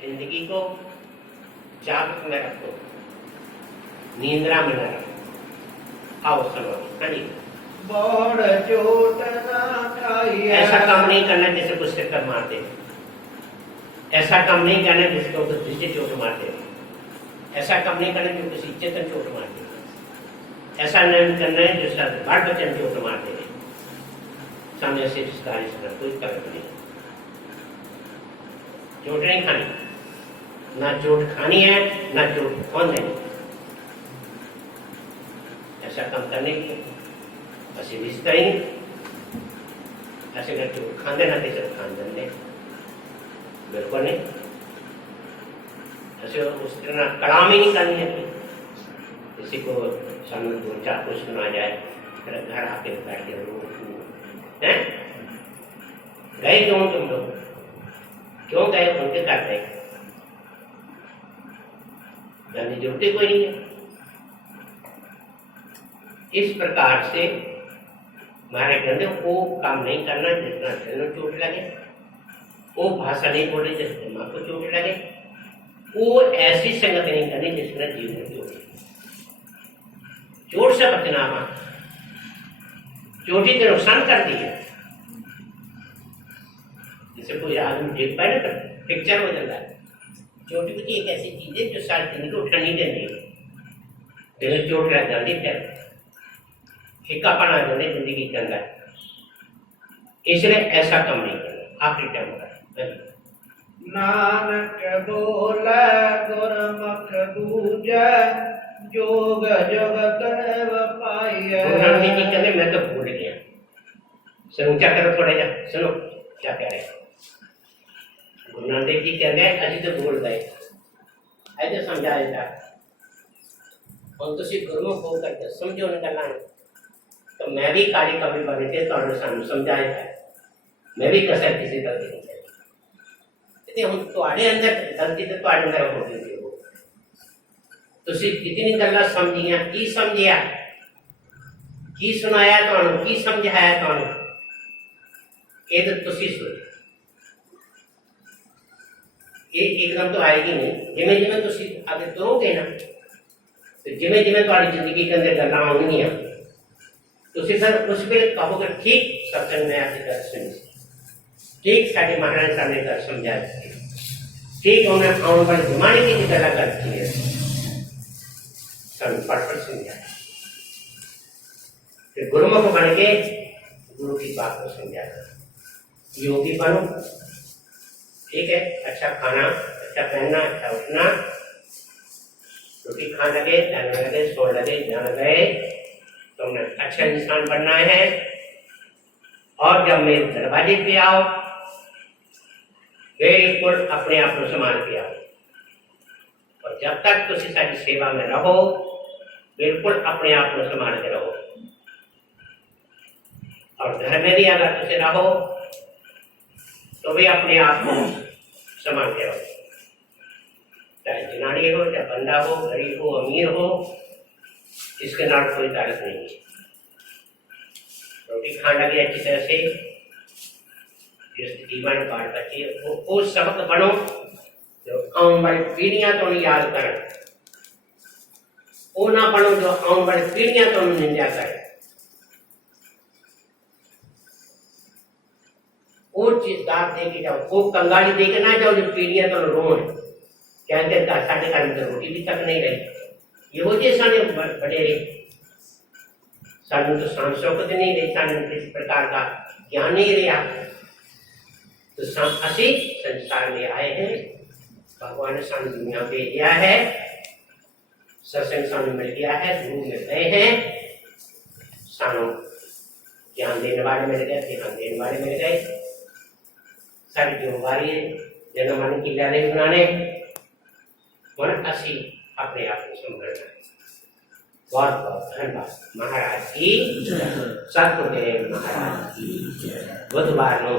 ज़िंदगी को जागृत में रखो निंद्रा में न रखो। आओ सुनो जी बड़ चोट ना खाइए। ऐसा काम नहीं करना जैसे कुछ चक्कर मारते हैं। ऐसा काम नहीं करना जिसको कुछ दृष्टि चोट मारते ऐसा काम नहीं करना जो किसी चेतन चोट मारते ऐसा नहीं करना है जो बाल बच्चन चोट मारते हैं। सामने से इस कार्य से कोई फ़र्क नहीं। चोट नहीं खानी। ना चोट खानी है, ना चोट कौन देनी? ऐसा काम करने की ऐसे इस करेंगे ऐसे ना चोट खान देना किसी को खान देने बिल्कुल नहीं। ऐसे उसके ना कड़ाम ही नहीं करनी है किसी को सामने दो चार कुछ सुना जाए, फिर घर आके बैठ के रो गए क्यों तुम लोग? क्यों गए? उनके घर गए। जाने ज़रूरत कोई नहीं है। इस प्रकार से महाराज कहते वो काम नहीं करना जितना दिल चोट लगे, वो भाषा नहीं बोले जिस दिमाग को चोट लगे, वो ऐसी संगत नहीं करनी जिसमें जीव में चोट लगे। चोट से बचना वहाँ चोटी के नुकसान कर दी है। जैसे कोई आदमी देख पाए ना तो पिक्चर हो जाता है। चोटी बच्ची एक ऐसी चीज़ है जो साल तो दिन को उठा नहीं है। पहले चोट लग जाती है। फिक्कापन आ जाने ज़िंदगी के अंदर। इसलिए ऐसा कम नहीं करना आखिरी टाइम का नानक बोल गुरमुख दूजा जोग जगत पाइए जी कहते मैं तो भूल गया। सुनो क्या करो थोड़ा जा। सुनो क्या कह रहे हैं? गुरु नानक देव जी कहते हैं अजी तो भूल गए ऐसे समझाया था ਹੁਣ ਤੁਸੀਂ ਗੁਰਮੁਖ ਹੋ ਕਰਕੇ ਸਮਝੋ ਨਾ ਗੱਲਾਂ ਨੂੰ। ਤਾਂ ਮੈਂ ਵੀ ਕਾਲੀ ਕਵੀ ਬਣੇ ਤੇ ਤੁਹਾਨੂੰ ਸਾਨੂੰ ਸਮਝਾਇਆ ਹੈ ਮੈਂ ਵੀ ਕਸਰ ਕਿਸੇ ਗਲਤੀ ਨਹੀਂ ਕਰੀ ਤੇ ਹੁਣ ਤੁਹਾਡੇ ਅੰਦਰ ਗਲਤੀ ਤੇ ਤੁਹਾਡੇ ਅੰਦਰ ਹੋ ਗਈ ਹੋ ਤੁਸੀਂ ਕਿਤਨੀ ਗੱਲਾਂ ਸਮਝੀਆਂ ਕੀ ਸਮਝਿਆ ਕੀ ਸੁਣਾਇਆ ਤੁਹਾਨੂੰ ਕੀ ਸਮਝਾਇਆ ਤੁਹਾਨੂੰ ਇਹ ਤਾਂ ਤੁਸੀਂ ਸੁਣੋ एक एकदम तो आएगी नहीं। जिम्मे जिम्मे तो सीख आगे तो तुरोगे ना तो जिम्मे जिम्मे तो आपकी ज़िंदगी के अंदर गल्ला होंगी तो सिर्फ़ सर, उस पर कहोगे ठीक, सत्संग में आपके दर्शन। ठीक, साढ़े महाराज साहब ने दर्शन समझा ठीक हमने आने पर जमाने की गला कर दी है। पर समझा फिर गुरुमुख बन के गुरु की बात को समझा योगी बनो। ठीक है? अच्छा खाना अच्छा पहनना अच्छा उठना। रोटी खाने लगे जाने लगे सो लगे, जाने गए। तुमने अच्छा इंसान बनना है। और जब मेरे दरवाजे पे आओ, बिल्कुल अपने आप को संभाल के आओ। और जब तक तुम सारी सेवा में रहो, बिल्कुल अपने आप को संभाल के रहो। और घर में भी अगर तुझे रहो तो भी अपने आप को संभाल के चाहे जनानी हो, चाहे बंदा हो, गरीब हो, अमीर हो, इसके नाम कोई तारीफ़ नहीं है। रोटी खाने लगे अच्छी तरह से जीवन बाढ़ बची है, वो वो सबक बनो। जो आने वाली पीढ़ियाँ तो नहीं याद करें, वो ना बनो, जो आने वाली पीढ़ियाँ तो नहीं निंदा करें। दाग दे के जाओ वो कंगाली दे के ना जाओ, जो पीढ़ियाँ तो रोन कहते का साढ़े में तो रोटी भी तक नहीं रही। ये हो जे साने बड़े रहे सानू तो शाम शौकत नहीं रही सानू किस प्रकार का ज्ञान नहीं रहा। तो असी संसार में आए हैं, भगवान ने सानू दुनिया पे दिया है, सत्संग सानू मिल गया है गुरु में गए हैं सानू ज्ञान देने वाले मिल गए, ध्यान देने वाले मिल गए। ತಂಟು ವಾರಿ ಜನಮನ ಕಿಲ್ಲಾನೆ बनाने मन असी अपने आप को समझना बहुत बहुत धन्यवाद महाराज की सतगुरुदेव महाराज की बुधवार नो